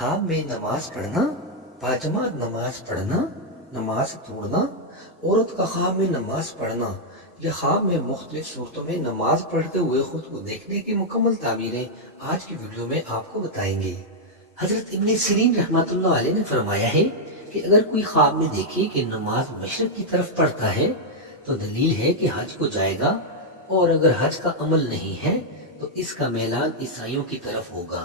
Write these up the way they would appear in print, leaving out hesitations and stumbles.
ख्वाब में नमाज पढ़ना, बाजमात नमाज पढ़ना, नमाज तोड़ना। औरत का ख्वाब में नमाज पढ़ना या ख्वाब में मुख्तलिफ सूरतों में नमाज पढ़ते हुए खुद को देखने की मुकम्मल ताबीरें आज की वीडियो में आपको बताएंगे। हजरत इब्न सिरीन रहमतुल्लाह अलैह ने फरमाया है कि अगर कोई ख्वाब में देखे कि नमाज मशरिक की तरफ पढ़ता है तो दलील है कि हज को जाएगा, और अगर हज का अमल नहीं है तो इसका मैलान ईसाइयों की तरफ होगा।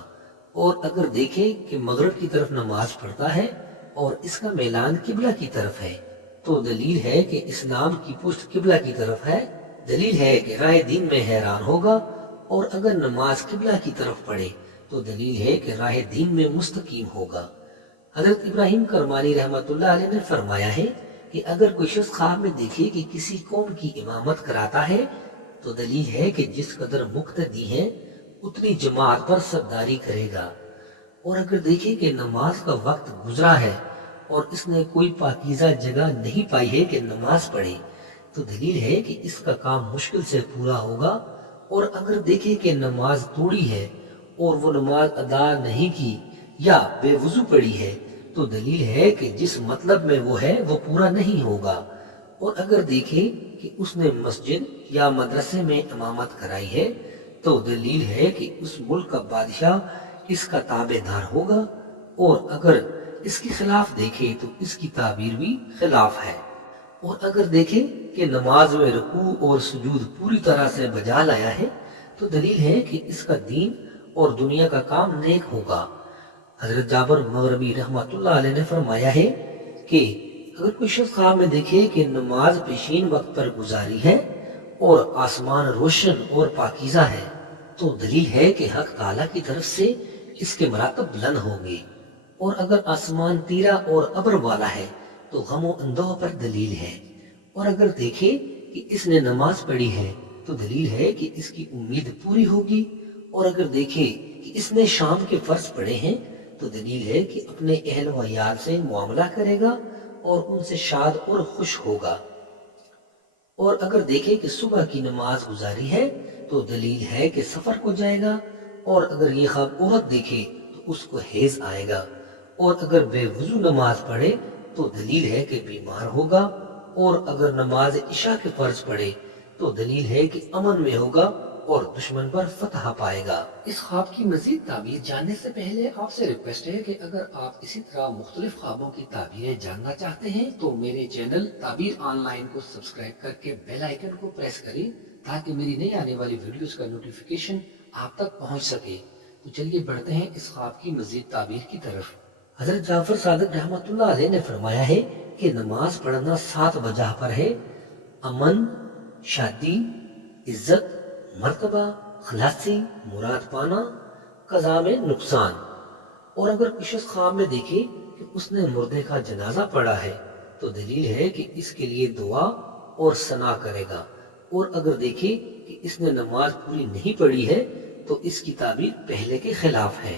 और अगर देखे कि मगरिब की तरफ नमाज पढ़ता है और इसका मैलान किबला की तरफ है तो दलील है कि इस्लाम की पुष्ट किबला की तरफ है। दलील है कि राह दीन में हैरान होगा। और अगर नमाज किबला की तरफ पढ़े तो दलील है कि राह दीन में मुस्तकीम होगा। हजरत इब्राहिम करमानी रहमतुल्लाह अलैह ने फरमाया है कि अगर कोई शख्स ख्वाब में देखे कि किसी कौम की इमामत कराता है तो दलील है कि जिस कदर मुक्तदी है उतनी जमात पर सरदारी करेगा। और अगर देखे कि नमाज का वक्त गुजरा है और इसने कोई पाकीज़ा जगह नहीं पाई है कि नमाज पढ़े तो दलील है कि इसका काम मुश्किल से पूरा होगा। और अगर देखे कि नमाज तोड़ी है और वो नमाज अदा नहीं की या बेवुजू पड़ी है तो दलील है कि जिस मतलब में वो है वो पूरा नहीं होगा। और अगर देखे कि उसने मस्जिद या मदरसे में इमामत कराई है तो दलील है कि उस मुल्क का बादशाह इसका ताबेदार होगा। और अगर इसके खिलाफ देखे तो इसकी ताबीर भी खिलाफ है। और अगर देखे कि नमाज में रुकू और सुजूद पूरी तरह से बजा लाया है तो दलील है कि इसका दीन और दुनिया का काम नेक होगा। हजरत जाबर मगरबी रहमतुल्लाह अलैह ने फरमाया है कि अगर कोई शख्स ख्वाब में देखे कि नमाज पेशीन वक्त पर गुजारी है और आसमान रोशन और पाकीज़ा है तो दलील है कि हक ताला की तरफ से इसके मरातब बुलंद होंगे। और अगर आसमान तीरा और अब्र वाला है तो गम और अंदोह पर दलील है। और अगर देखे कि इसने नमाज पढ़ी है तो दलील है कि इसकी उम्मीद पूरी होगी। और अगर देखे कि इसने शाम के फर्ज पढ़े हैं तो दलील है कि अपने अहल व यार से मुआमला करेगा और उनसे शाद और खुश होगा। और अगर देखे कि सुबह की नमाज गुजारी है तो दलील है कि सफर को जाएगा। और अगर ये ख्वाब औरत देखे तो उसको हैज आएगा। और अगर बेवुजू नमाज पढ़े तो दलील है कि बीमार होगा। और अगर नमाज इशा के फर्ज पढ़े तो दलील है कि अमन में होगा और दुश्मन पर फतह पाएगा। इस ख्वाब की मजीद ताबीर जानने से पहले आपसे रिक्वेस्ट है कि अगर आप इसी तरह मुख्तलिफ ख्वाबों की ताबीरें जानना चाहते हैं तो मेरे चैनल ताबीर ऑनलाइन को सब्सक्राइब करके बेल आइकन को प्रेस करें ताकि मेरी नई आने वाली वीडियोस का नोटिफिकेशन आप तक पहुंच सके। तो चलिए बढ़ते हैं इस ख्वाब की मजीद ताबीर की तरफ। हजरत जाफर सादिक रहमतुल्लाह अलैह ने फरमाया है कि नमाज पढ़ना 7 वजह पर है: अमन, शादी, इज्जत, मर्तबा, खलासी, मुराद पाना, कज़ा में नुकसान। और अगर किसी ख्वाब में देखे कि उसने मुर्दे का जनाजा पढ़ा है तो दलील है कि इसके लिए दुआ और सना करेगा। और अगर देखे कि इसने नमाज पूरी नहीं पढ़ी है तो इसकी ताबीर पहले के खिलाफ है।